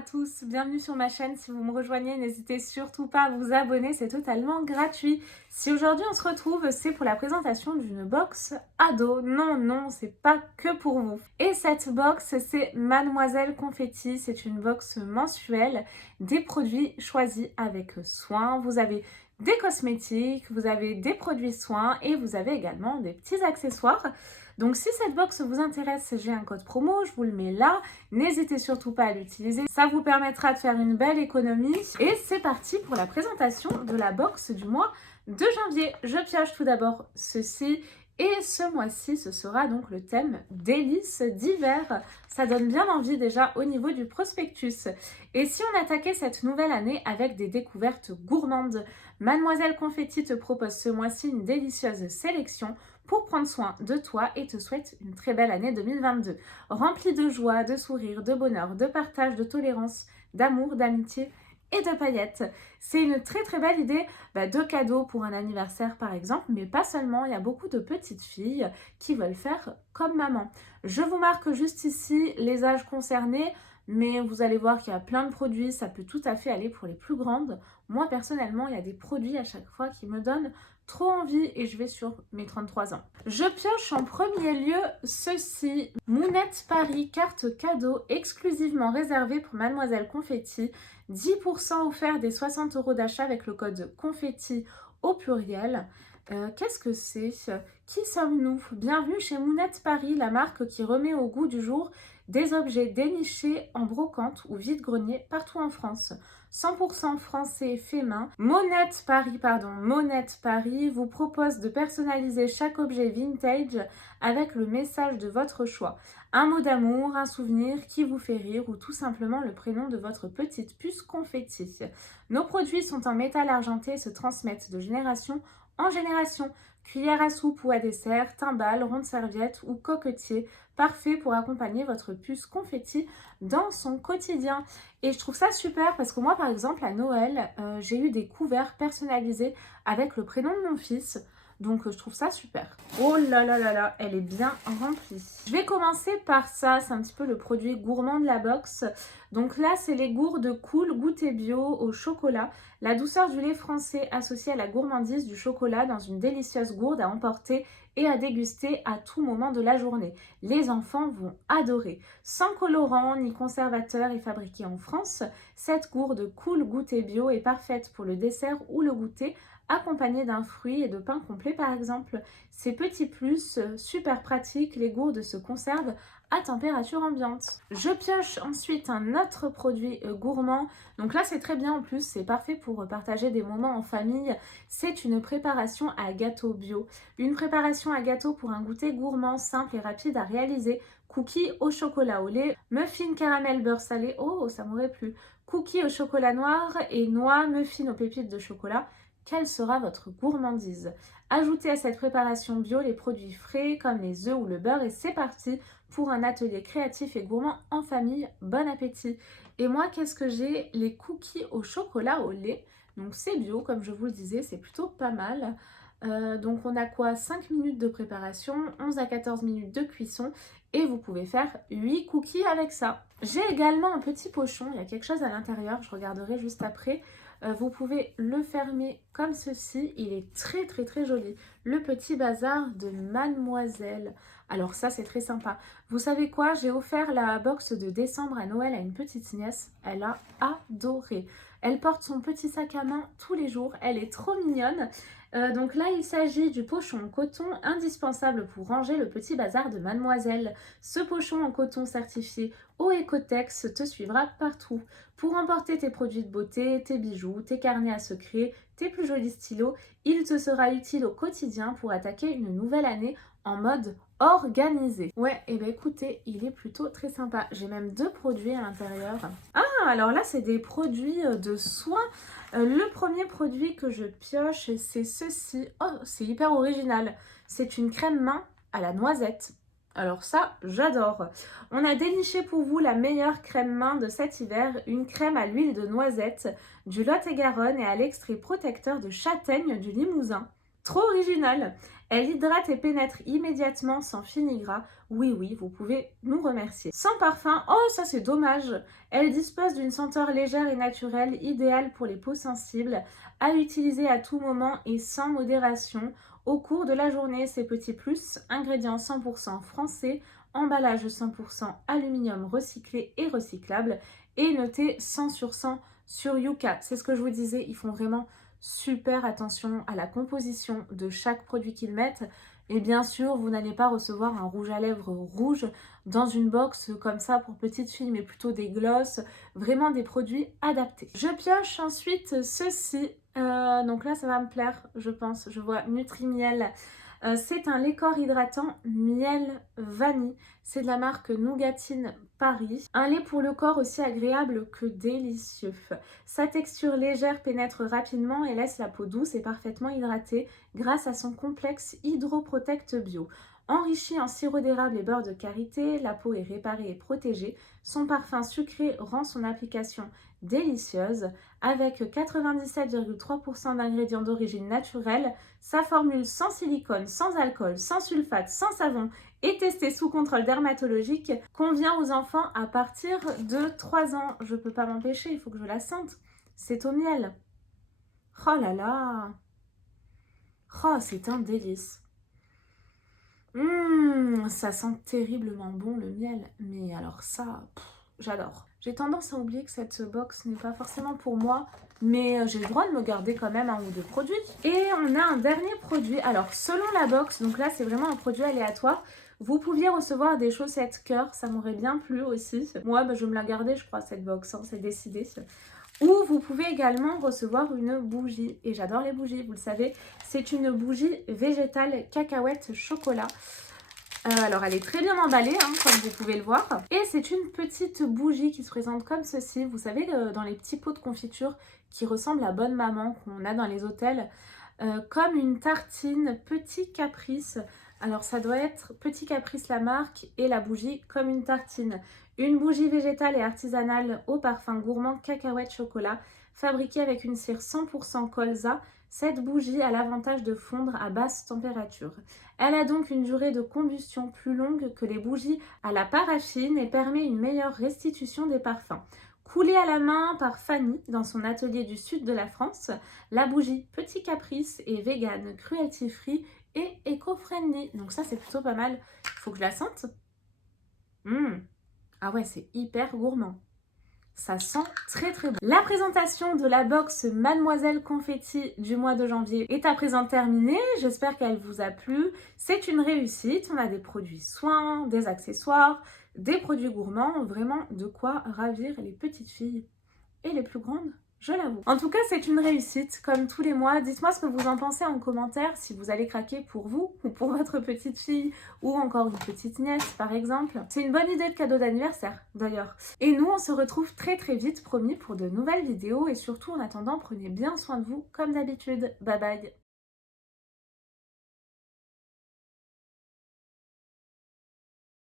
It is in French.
à tous, bienvenue sur ma chaîne. Si vous me rejoignez, n'hésitez surtout pas à vous abonner, c'est totalement gratuit. Si aujourd'hui on se retrouve, c'est pour la présentation d'une box ado. Non, c'est pas que pour vous. Et cette box, c'est Mademoiselle Confetti. C'est une box mensuelle des produits choisis avec soin. Vous avez des cosmétiques, vous avez des produits soins et vous avez également des petits accessoires. Donc si cette box vous intéresse, j'ai un code promo, je vous le mets là. N'hésitez surtout pas à l'utiliser, ça vous permettra de faire une belle économie. Et c'est parti pour la présentation de la box du mois de janvier. Je pioche tout d'abord ceci. Et ce mois-ci, ce sera donc le thème délices d'hiver. Ça donne bien envie déjà au niveau du prospectus. Et si on attaquait cette nouvelle année avec des découvertes gourmandes, Mademoiselle Confetti te propose ce mois-ci une délicieuse sélection pour prendre soin de toi et te souhaite une très belle année 2022. Remplie de joie, de sourire, de bonheur, de partage, de tolérance, d'amour, d'amitié et de paillettes. C'est une très belle idée de cadeau pour un anniversaire par exemple, mais pas seulement, il y a beaucoup de petites filles qui veulent faire comme maman. Je vous marque juste ici les âges concernés, mais vous allez voir qu'il y a plein de produits, ça peut tout à fait aller pour les plus grandes. Moi personnellement, il y a des produits à chaque fois qui me donnent trop envie et je vais sur mes 33 ans. Je pioche en premier lieu ceci, Mounette Paris, carte cadeau exclusivement réservée pour Mademoiselle Confetti. 10% offert des 60 € d'achat avec le code confetti au pluriel. Qu'est-ce que c'est? Qui sommes-nous? Bienvenue chez Mounette Paris, la marque qui remet au goût du jour des objets dénichés en brocante ou vide-grenier partout en France. 100% français fait main. Mounette Paris vous propose de personnaliser chaque objet vintage avec le message de votre choix. Un mot d'amour, un souvenir qui vous fait rire ou tout simplement le prénom de votre petite puce confetti. Nos produits sont en métal argenté et se transmettent de génération en génération. Cuillère à soupe ou à dessert, timbale, ronde serviette ou coquetier, parfait pour accompagner votre puce confetti dans son quotidien. Et je trouve ça super parce que moi par exemple à Noël, j'ai eu des couverts personnalisés avec le prénom de mon fils. Donc je trouve ça super. Oh là, elle est bien remplie. Je vais commencer par ça, c'est un petit peu le produit gourmand de la box. Donc là, c'est les gourdes Cool goûter bio au chocolat. La douceur du lait français associée à la gourmandise du chocolat dans une délicieuse gourde à emporter et à déguster à tout moment de la journée. Les enfants vont adorer. Sans colorant ni conservateur et fabriquée en France, cette gourde Cool goûter bio est parfaite pour le dessert ou le goûter, accompagné d'un fruit et de pain complet par exemple. Ces petits plus, super pratiques, les gourdes se conservent à température ambiante. Je pioche ensuite un autre produit gourmand. Donc là c'est très bien en plus, c'est parfait pour partager des moments en famille. C'est une préparation à gâteau bio. Une préparation à gâteau pour un goûter gourmand, simple et rapide à réaliser. Cookies au chocolat au lait, muffins caramel beurre salé, oh ça m'aurait plu. Cookies au chocolat noir et noix, muffins aux pépites de chocolat. Quelle sera votre gourmandise? Ajoutez à cette préparation bio les produits frais comme les œufs ou le beurre et c'est parti pour un atelier créatif et gourmand en famille. Bon appétit! Et moi, qu'est-ce que j'ai? Les cookies au chocolat au lait. Donc c'est bio, comme je vous le disais, c'est plutôt pas mal. Donc on a quoi? 5 minutes de préparation, 11 à 14 minutes de cuisson et vous pouvez faire 8 cookies avec ça. J'ai également un petit pochon, il y a quelque chose à l'intérieur, je regarderai juste après. Vous pouvez le fermer comme ceci, il est très joli. Le petit bazar de Mademoiselle. Alors ça c'est très sympa. Vous savez quoi? J'ai offert la box de décembre à Noël à une petite nièce, elle a adoré. Elle porte son petit sac à main tous les jours, elle est trop mignonne. Donc là, il s'agit du pochon en coton indispensable pour ranger le petit bazar de Mademoiselle. Ce pochon en coton certifié au Ecotex te suivra partout. Pour emporter tes produits de beauté, tes bijoux, tes carnets à secret, tes plus jolis stylos, il te sera utile au quotidien pour attaquer une nouvelle année en mode organisé. Ouais, et écoutez, il est plutôt très sympa. J'ai même 2 produits à l'intérieur. Ah, alors là, c'est des produits de soins. Le premier produit que je pioche, c'est ceci. Oh, c'est hyper original. C'est une crème main à la noisette. Alors ça, j'adore. On a déniché pour vous la meilleure crème main de cet hiver, une crème à l'huile de noisette du Lot-et-Garonne et à l'extrait protecteur de châtaigne du Limousin. Trop original. Elle hydrate et pénètre immédiatement sans fini-gras. Oui, oui, vous pouvez nous remercier. Sans parfum, oh ça c'est dommage. Elle dispose d'une senteur légère et naturelle, idéale pour les peaux sensibles, à utiliser à tout moment et sans modération. Au cours de la journée, ces petits plus, ingrédients 100% français, emballage 100% aluminium recyclé et recyclable, et noté 100 sur 100 sur Yuka. C'est ce que je vous disais, ils font vraiment super attention à la composition de chaque produit qu'ils mettent. Et bien sûr, vous n'allez pas recevoir un rouge à lèvres rouge dans une box comme ça pour petites filles, mais plutôt des glosses, vraiment des produits adaptés. Je pioche ensuite ceci. Donc là, ça va me plaire, je pense. Je vois Nutri-Miel. C'est un lait corps hydratant miel vanille. C'est de la marque Nougatine Paris. Un lait pour le corps aussi agréable que délicieux. Sa texture légère pénètre rapidement et laisse la peau douce et parfaitement hydratée grâce à son complexe Hydroprotect Bio. Enrichi en sirop d'érable et beurre de karité, la peau est réparée et protégée. Son parfum sucré rend son application délicieuse. Avec 97,3% d'ingrédients d'origine naturelle, sa formule sans silicone, sans alcool, sans sulfate, sans savon et testée sous contrôle dermatologique convient aux enfants à partir de 3 ans. Je peux pas m'empêcher, il faut que je la sente. C'est au miel. Oh là là. Oh, c'est un délice. Ça sent terriblement bon le miel. Mais alors ça, j'adore. J'ai tendance à oublier que cette box n'est pas forcément pour moi, mais j'ai le droit de me garder quand même un ou deux produits. Et on a un dernier produit. Alors selon la box, donc là c'est vraiment un produit aléatoire, vous pouviez recevoir des chaussettes cœur, ça m'aurait bien plu aussi. Moi, je vais me la garder, je crois, cette box, hein, c'est décidé. Ou vous pouvez également recevoir une bougie. Et j'adore les bougies, vous le savez. C'est une bougie végétale cacahuète chocolat. Alors elle est très bien emballée, hein, comme vous pouvez le voir. Et c'est une petite bougie qui se présente comme ceci. Vous savez, dans les petits pots de confiture qui ressemblent à Bonne Maman qu'on a dans les hôtels. Comme une tartine Petit Caprice. Alors ça doit être Petit Caprice la marque et la bougie comme une tartine. Une bougie végétale et artisanale au parfum gourmand cacahuète chocolat, fabriquée avec une cire 100% colza. Cette bougie a l'avantage de fondre à basse température. Elle a donc une durée de combustion plus longue que les bougies à la paraffine et permet une meilleure restitution des parfums. Coulée à la main par Fanny dans son atelier du sud de la France, la bougie Petit Caprice est vegan, cruelty free et éco-friendly. Donc ça c'est plutôt pas mal. Il faut que je la sente. Ah ouais, c'est hyper gourmand. Ça sent très très bon. La présentation de la box Mademoiselle Confetti du mois de janvier est à présent terminée. J'espère qu'elle vous a plu. C'est une réussite. On a des produits soins, des accessoires, des produits gourmands. Vraiment de quoi ravir les petites filles et les plus grandes. Je l'avoue. En tout cas, c'est une réussite, comme tous les mois. Dites-moi ce que vous en pensez en commentaire, si vous allez craquer pour vous, ou pour votre petite fille, ou encore une petite nièce, par exemple. C'est une bonne idée de cadeau d'anniversaire, d'ailleurs. Et nous, on se retrouve très très vite, promis, pour de nouvelles vidéos. Et surtout, en attendant, prenez bien soin de vous, comme d'habitude. Bye bye.